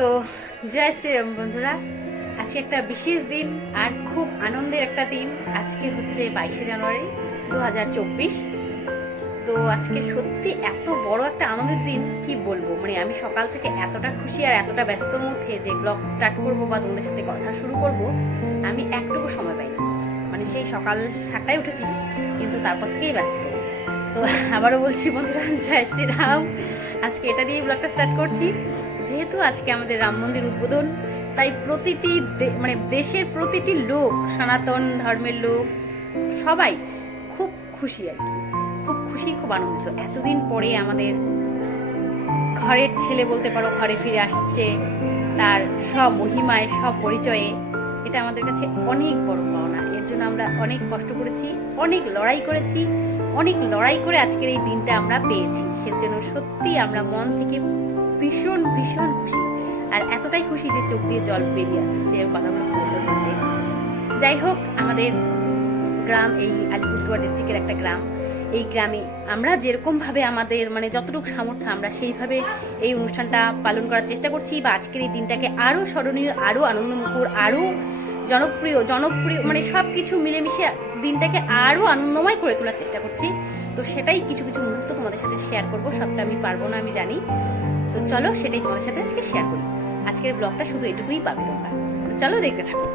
তো জয় শ্রীরাম বন্ধুরা, আজকে একটা বিশেষ দিন আর খুব আনন্দের একটা দিন। আজকে হচ্ছে 22শে জানুয়ারি 2024। তো আজকে সত্যি এত বড় একটা আনন্দের দিন, কি বলবো। মানে আমি সকাল থেকে এতটা খুশি আর এতটা ব্যস্তর মধ্যে যে ব্লগ স্টার্ট করবো বা তোমাদের সাথে কথা শুরু করব, আমি একটুকু সময় পাই না। মানে সেই সকাল 7টায় উঠেছি, কিন্তু তারপর থেকেই ব্যস্ত। তো আবারও বলছি বন্ধুরা, জয় শ্রীরাম। আজকে এটা দিয়ে ব্লগটা স্টার্ট করছি। যেহেতু আজকে আমাদের রাম মন্দির উদ্বোধন, তাই প্রতিটি মানে দেশের প্রতিটি লোক, সনাতন ধর্মের লোক সবাই খুব খুশি আর কি, খুব খুশি, খুব আনন্দিত। এতদিন পরে আমাদের ঘরের ছেলে বলতে পারো ঘরে ফিরে আসছে, তার সব মহিমায়, সব পরিচয়ে। এটা আমাদের কাছে অনেক বড় পাওনা। এর জন্য আমরা অনেক কষ্ট করেছি, অনেক লড়াই করেছি, অনেক লড়াই করে আজকের এই দিনটা আমরা পেয়েছি। সেজন্য সত্যি আমরা মন থেকে ভীষণ ভীষণ খুশি। আর এতটাই খুশি যে চোখ দিয়ে জল বেরিয়ে আসছে কথাগুলো বলতে বলতে। যাই হোক, আমাদের গ্রাম এই আলিপুরদুয়ার ডিস্ট্রিক্টের একটা গ্রাম। এই গ্রামে আমরা যেরকমভাবে আমাদের মানে যতটুকু সামর্থ্য, আমরা সেইভাবে এই অনুষ্ঠানটা পালন করার চেষ্টা করছি, বা আজকের এই দিনটাকে আরও স্মরণীয়, আরও আনন্দমুখর, আরও জনপ্রিয় মানে সব কিছু মিলেমিশে দিনটাকে আরও আনন্দময় করে তোলার চেষ্টা করছি। তো সেটাই কিছু কিছু মুহূর্ত তোমাদের সাথে শেয়ার করব। সবটা আমি পারবো না, আমি জানি। তো চলো, সেটাই তোমাদের সাথে আজকে শেয়ার করি। আজকের ব্লগটা শুধু এটুকুই পাবে তোমরা। তো চলো, দেখতে থাকো।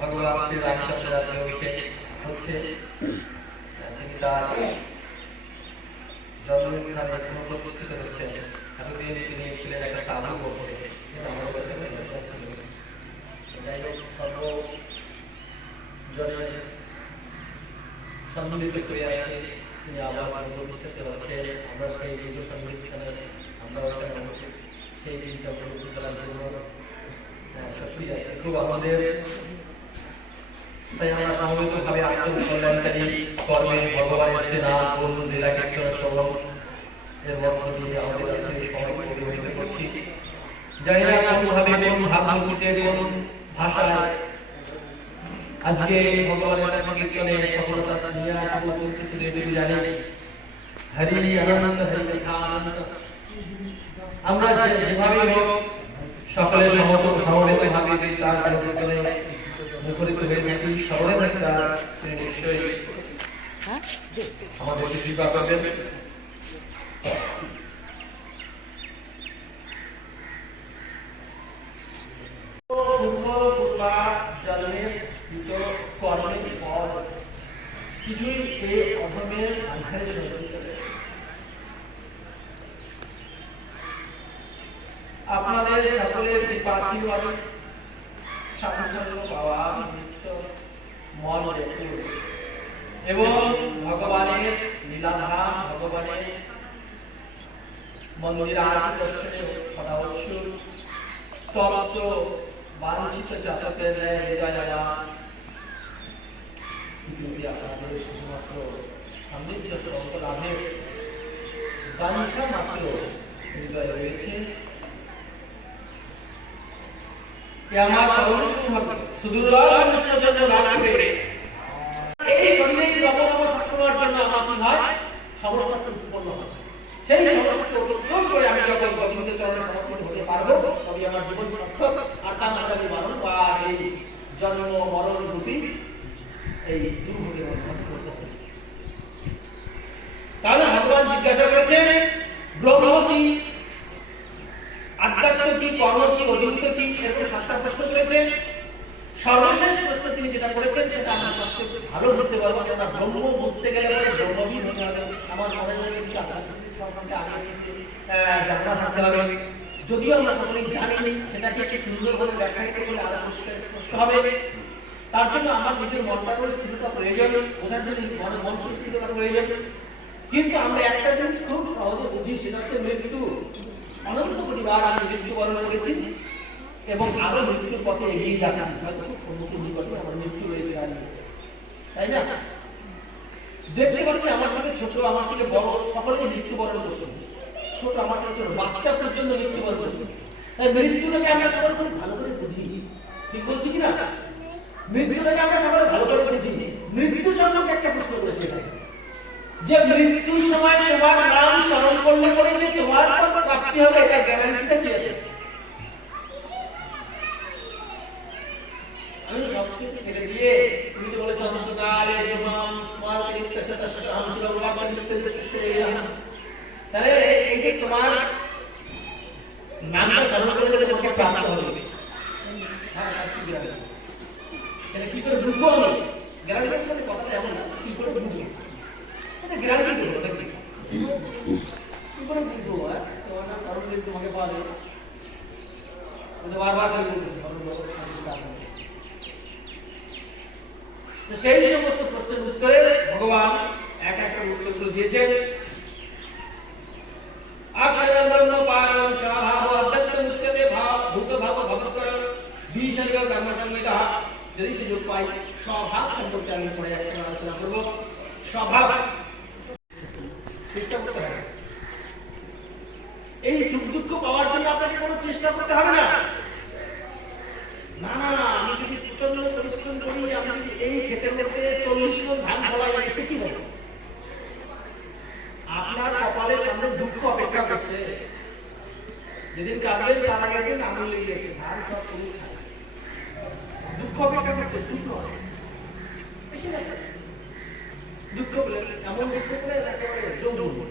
ভগবান শ্রী রামচন্দ্রের অভিষেক হচ্ছে। তিনি তার জন্মস্থানে পুনঃপ্রতিষ্ঠিত হচ্ছে। এতদিন তিনি ছিলেন একটা তাবু বলতে, যাই হোক সর্বজনের সম্মিলিত করে আসে তিনি আবার পুনঃপ্রতিষ্ঠিত হচ্ছেন। আমরা সেই পুজো সংরক্ষণে আমরা উপস্থিত, সেই দিনটা উপলব্ধি করার জন্য সত্যি আছে খুব আমাদের। তাই আমরা সামূহিকভাবে আত্মকল্যাণকারী কর্মে ভগবানের সেনা বন্ধু লীলা কীর্তন শ্রবণ এর মধ্য দিয়ে আমাদের কাছে সময় পরিবেশিত করছি। জানি না কোনভাবে কোন ভাবমূর্তিতে কোন ভাষায় আজকে ভগবানের নাম কীর্তনে সফলতা নিয়ে আসবো কিছু এটুকু জানি। হরি আনন্দ, হরি আনন্দ। আমরা যেভাবে হোক সকলে সমবেত ভাবে তার কীর্তনে মুখরিত হয়ে থাকি, সবাই থাকি, তার নিশ্চয়ই আমাদের কৃপা করবেন। জন্মের কর্মের ফল কিছুই এই অধমের আধারে সঞ্চিত। আপনাদের সকলের কৃপা আশীর্বাদ সাফল্য পাওয়া নিত্য মন ব্যাকুল এবং ভগবানের লীলাধাম, ভগবানের মন্দির আরতি দর্শনে সদা উৎসুক, তত্ত্ব বাঞ্ছিত জাতকের হৃদয় পৃথিবীতে আপনাদের শুধুমাত্র সমৃদ্ধ সন্ত লাভের বাঞ্ছা মাত্র হৃদয়ে রয়েছে। এ আমার পরম সৌভাগ্য, সুদূর মনুষ্য জন্ম লাভ করে এই শরীরের নবনব সবসময়ের জন্য আমার কি হয়, সমস্যাটা উৎপন্ন হয়। সেই সমস্যাকে অতিক্রম করে আমি যখন গোবিন্দ চরণে সমর্পিত হতে পারবো, তবে আমার জীবন সার্থক। আর তা না হলে আমি বারংবার এই জন্ম মরণ রূপী এই দুর্ভোগের বন্ধন করতে হবে। তাহলে ভগবান জিজ্ঞাসা করেছেন, ব্রহ্ম কি, আধ্যাত্ম কি, কর্ম কি, অদ্বৈত কি, এরকম 7টা প্রশ্ন করেছেন। সর্বশেষ প্রশ্ন তিনি যেটা করেছেন সেটা আমরা সবচেয়ে ভালো বুঝতে পারবো, কেননা ব্রহ্ম বুঝতে গেলে পরে ব্রহ্মবিদ হতে হবে। আমার মনে হয় কিছু আধ্যাত্মিক সম্পর্কে আগে থেকে জানা থাকতে হবে। যদিও আমরা সকলেই জানি, সেটাকে একটু সুন্দরভাবে ব্যাখ্যায়িত করলে আরো পরিষ্কার স্পষ্ট হবে। তার জন্য আমার নিজের মনটাকে স্থিরতা প্রয়োজন, বোঝার জন্য মনকে স্থিরতা প্রয়োজন। কিন্তু আমরা একটা জিনিস খুব সহজে বুঝি, সেটা হচ্ছে মৃত্যু। অনন্ত কোটিবার আমি মৃত্যুবরণ করেছি এবং আরো মৃত্যুর পথে এগিয়ে যাচ্ছি। হয়তো খুব সম্মুখীন নিকটে আমার মৃত্যু রয়েছে, তাই না? দেখতে পাচ্ছি আমার থেকে ছোট, আমার থেকে বড় সকলে মৃত্যুবরণ করছে। ছোট আমার থেকে ছোট বাচ্চা পর্যন্ত মৃত্যুবরণ করছে। তাই মৃত্যুটাকে আমরা সকলে খুব ভালো করে বুঝি, ঠিক বলছি কিনা? মৃত্যুটাকে আমরা সকলে ভালো করে বুঝি। মৃত্যু সম্পর্কে একটা প্রশ্ন করেছে যে মৃত্যুর সময় তোমার নাম স্মরণ করলে পরে যে তোমার পদ প্রাপ্তি হবে, এটা গ্যারান্টিটা কি আছে? আমি সবকিছু ছেড়ে দিয়ে তুমি তো বলেছো অন্তকালে যখন স্মারক নিত্যস্য তস্য আহং শ্লোকান নিত্যস্য। তাহলে এই যে তোমার নামটা স্মরণ করলে যে তোমাকে প্রাপ্ত হবে, হ্যাঁ তার কি গ্যারান্টি? তাহলে কি করে বুঝবো আমি? গ্যারান্টি আসলে কথাটা এমন না, কি করে বুঝবো? এটা গ্যারান্টি দেবো নাকি? কি করে বুঝবো? তোমার নাম কারণ তোমাকে পাওয়া যাবে, বারবার করে বলতেছি। সেই সমস্ত প্রশ্নের উত্তরে ভগবান এক একটা উত্তরগুলো দিয়েছেন। অক্ষরম ব্রহ্ম পারম স্বভাব অদ্বৈতম উচ্যতে ভাব ভূত ভাব ভগৎকর বিসর্গ কর্ম সংহিতা। যদি সুযোগ পাই স্বভাব সম্পর্কে আমি পরে একটা আলোচনা করব। স্বভাব চেষ্টা করতে হবে। এই সুখ দুঃখ পাওয়ার জন্য আপনাকে কোনো চেষ্টা করতে হবে না। না না, আমি যদি প্রচন্ড পরিশ্রম করি, আমি যদি এই ক্ষেতের মধ্যে 40 মণ ধান ফলাই, আমি সুখী হব। আপনার কপালের সামনে দুঃখ অপেক্ষা করছে। যেদিন কাঁদবেন তার আগে দিন আঙুল লেগে গেছে, ধান সব তুমি খায়। দুঃখ অপেক্ষা করছে, সুখ নয়। দুঃখ পেলে এমন দুঃখ পেলে একেবারে যৌবন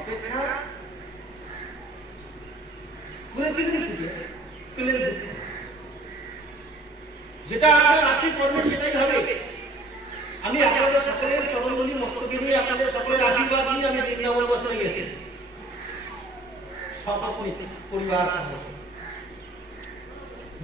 অপেক্ষা করেছিলেন, শুধু পেলেন দুঃখ। যেটা আপনার আছে কর্মে সেটাই হবে। আমি আপনাদের সকলের চরণধূলি মস্তকে নিয়ে, আপনাদের সকলের আশীর্বাদ নিয়ে আমি বৃন্দাবন বসে গেছি সপত্নী পরিবার সহ।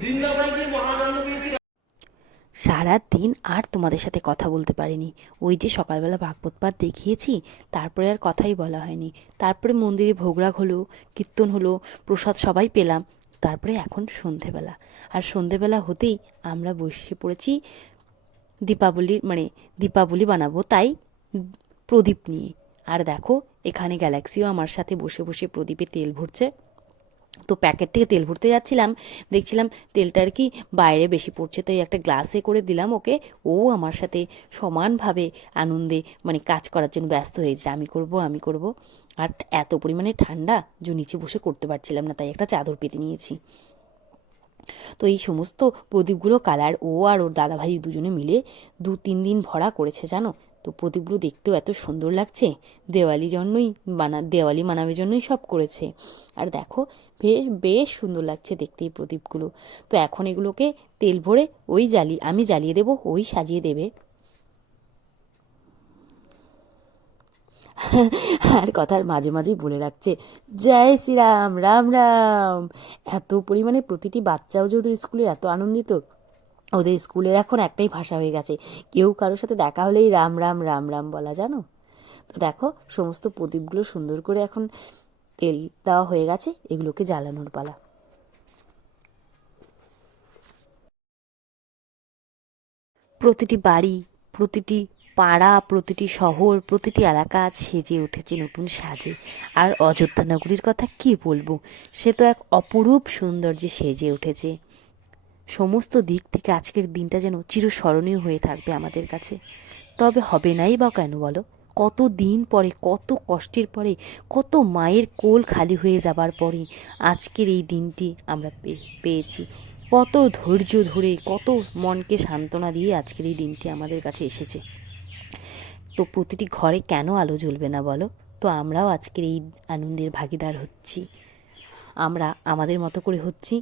বৃন্দাবনে গিয়ে মহানন্দ পেয়েছি। সারা দিন আর তোমাদের সাথে কথা বলতে পারিনি। ওই যে সকালবেলা ভাগবত পাঠ দেখিয়েছি, তারপরে আর কথাই বলা হয়নি। তারপরে মন্দিরে ভোগরাগ হলো, কীর্তন হলো, প্রসাদ সবাই পেলাম। তারপরে এখন সন্ধেবেলা, আর সন্ধেবেলা হতেই আমরা বসে পড়েছি দীপাবলি বানাবো, তাই প্রদীপ নিয়ে। আর দেখো এখানে গ্যালাক্সিও আমার সাথে বসে বসে প্রদীপে তেল ভরছে। তো প্যাকেট থেকে তেল ভরতে যাচ্ছিলাম, দেখছিলাম তেলটা আর কি বাইরে বেশি পড়ছে, তাই একটা গ্লাসে করে দিলাম ওকে। ও আমার সাথে সমানভাবে আনন্দে কাজ করার জন্য ব্যস্ত হয়েছে, আমি করব। আর এত পরিমাণে ঠান্ডা যে নিচে বসে করতে পারছিলাম না, তাই একটা চাদর পেতে নিয়েছি। তো এই সমস্ত প্রদীপগুলো কালার ও আর ওর দাদাভাই দুজনে মিলে 2-3 দিন ভরা করেছে জানো। তো প্রদীপগুলো দেখতেও এত সুন্দর লাগছে, দেওয়ালি মানাবের জন্যই সব করেছে। আর দেখো বেশ সুন্দর লাগছে দেখতে এই প্রদীপগুলো। তো এখন এগুলোকে তেল ভরে আমি জ্বালিয়ে দেবো, ওই সাজিয়ে দেবে। আর কথার মাঝে মাঝেই বলে রাখছে, জয় শ্রীরাম, রাম রাম। এত পরিমাণে প্রতিটি বাচ্চাও যে ওদের স্কুলে এত আনন্দিত। ওদের স্কুলের এখন একটাই ভাষা হয়ে গেছে, কেউ কারোর সাথে দেখা হলেই রাম রাম রাম রাম বলা, জানো। তো দেখো সমস্ত প্রদীপগুলো সুন্দর করে এখন তেল দেওয়া হয়ে গেছে, এগুলোকে জ্বালানোর পালা। প্রতিটি বাড়ি, প্রতিটি পাড়া, প্রতিটি শহর, প্রতিটি এলাকা আজ সেজে উঠেছে নতুন সাজে। আর অযোধ্যা নগরীর কথা কী বলবো, সে তো এক অপরূপ সৌন্দর্যে সেজে উঠেছে। সমস্ত দিক থেকে আজকের দিনটা যেন চিরস্মরণীয় হয়ে থাকবে আমাদের কাছে। তবে হবে নাই বা কেন বলো? কত দিন পরে, কত কষ্টের পরে, কত মায়ের কোল খালি হয়ে যাবার পরে আজকের এই দিনটি আমরা পেয়েছি। কত ধৈর্য ধরে, কত মনকে সান্ত্বনা দিয়ে আজকের এই দিনটি আমাদের কাছে এসেছে। তো প্রতিটি ঘরে কেন আলো জ্বলবে না বলো? তো আমরাও আজকের এই আনন্দের ভাগিদার হচ্ছি, আমরা আমাদের মতো করে হচ্ছি।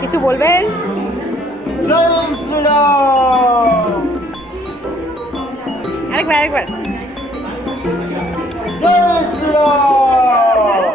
কিছু বলবেন? জয় শ্রীরাম, আরেকবার জয় শ্রীরাম।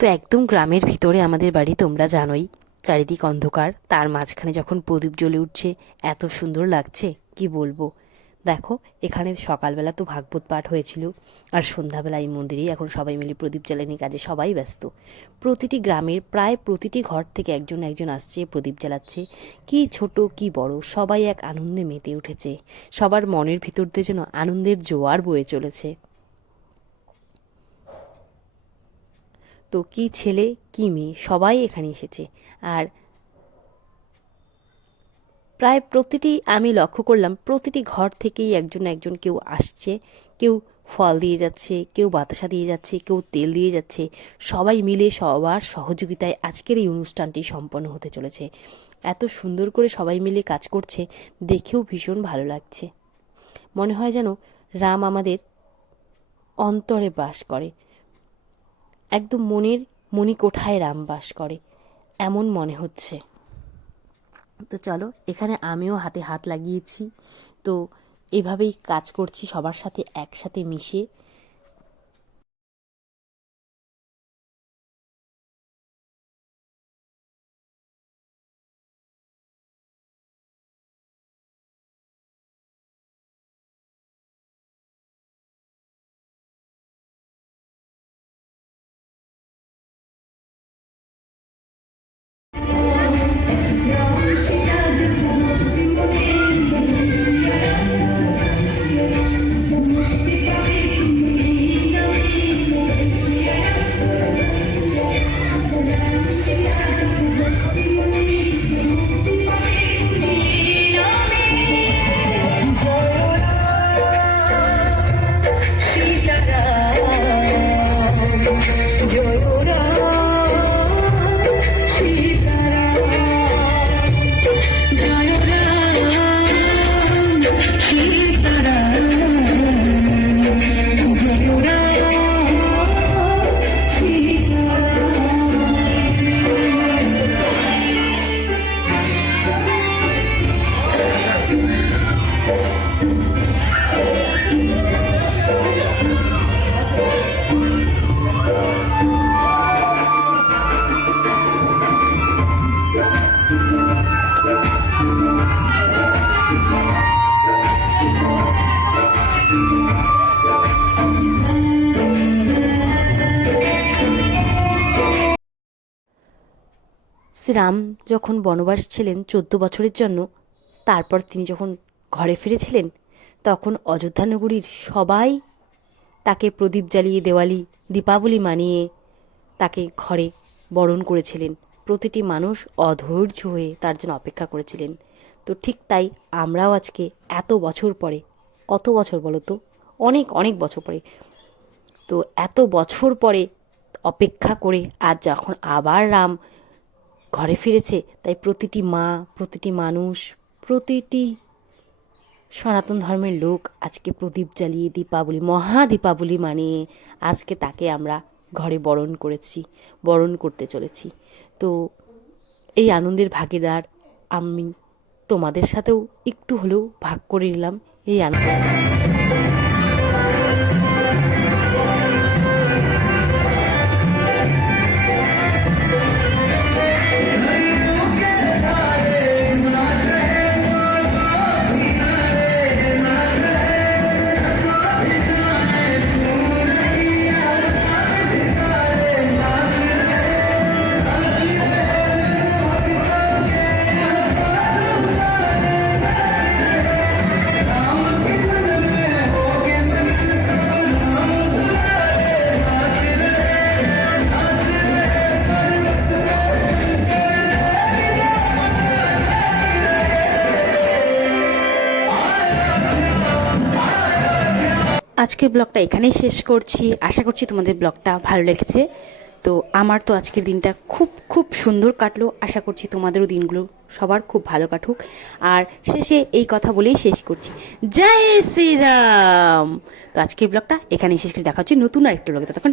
তো একদম গ্রামের ভিতরে আমাদের বাড়ি, তোমরা জানোই। চারিদিক অন্ধকার, তার মাঝখানে যখন প্রদীপ জ্বলে উঠছে এত সুন্দর লাগছে কি বলবো। দেখো, এখানে সকালবেলা তো ভাগবত পাঠ হয়েছিল, আর সন্ধ্যাবেলা এই মন্দিরেই এখন সবাই মিলে প্রদীপ জ্বালানি কাজে সবাই ব্যস্ত। প্রতিটি গ্রামের প্রায় প্রতিটি ঘর থেকে একজন একজন আসছে, প্রদীপ জ্বালাচ্ছে। কি ছোট কি বড়, সবাই এক আনন্দে মেতে উঠেছে। সবার মনের ভিতর দিয়ে যেন আনন্দের জোয়ার বয়ে চলেছে। তো কি ছেলে কি মেয়ে সবাই এখানে এসেছে। আর প্রায় প্রতিটি, আমি লক্ষ্য করলাম প্রতিটি ঘর থেকেই একজন একজন কেউ আসছে, কেউ ফল দিয়ে যাচ্ছে, কেউ বাতাসা দিয়ে যাচ্ছে, কেউ তেল দিয়ে যাচ্ছে। সবাই মিলে সবার সহযোগিতায় আজকের এই অনুষ্ঠানটি সম্পন্ন হতে চলেছে। এত সুন্দর করে সবাই মিলে কাজ করছে, দেখেও ভীষণ ভালো লাগছে। মনে হয় যেন রাম আমাদের অন্তরে বাস করে, একদম মনের মণিকোঠায় রাম বাস করে এমন মনে হচ্ছে। তো চলো, এখানে আমিও হাতে হাত লাগিয়েছি, তো এভাবেই কাজ করছি সবার সাথে একসাথে মিশে। শ্রীরাম যখন বনবাস ছিলেন 14 বছরের জন্য, তারপর তিনি যখন ঘরে ফিরেছিলেন, তখন অযোধ্যা নগরীর সবাই তাকে প্রদীপ জ্বালিয়ে দেওয়ালি দীপাবলি মানিয়ে তাকে ঘরে বরণ করেছিলেন। প্রতিটি মানুষ অধৈর্য হয়ে তার জন্য অপেক্ষা করেছিলেন। তো ঠিক তাই আমরাও আজকে এত বছর পরে, কত বছর বলো তো, অনেক অনেক বছর পরে, তো এত বছর পরে অপেক্ষা করে আজ যখন আবার রাম ঘরে ফিরেছে, তাই প্রতিটি মা, প্রতিটি মানুষ, প্রতিটি সনাতন ধর্মের লোক আজকে প্রদীপ জ্বালিয়ে দীপাবলি, মহা দীপাবলি মানিয়ে আজকে তাকে আমরা ঘরে বরণ করতে চলেছি। তো এই আনন্দের ভাগিদার আমি তোমাদের সাথেও একটু হলেও ভাগ করে নিলাম এই আনন্দ। আজকের ব্লগটা এখানেই শেষ করছি। আশা করছি তোমাদের ব্লগটা ভালো লেগেছে। তো আমার তো আজকের দিনটা খুব খুব সুন্দর কাটলো। আশা করছি তোমাদেরও দিনগুলো সবার খুব ভালো কাটুক। আর শেষে এই কথা বলেই শেষ করছি, জয় শ্রীরাম। তো আজকের ব্লগটা এখানেই শেষ করছি। দেখা হচ্ছে নতুন আরেকটা ব্লগে। ততক্ষণ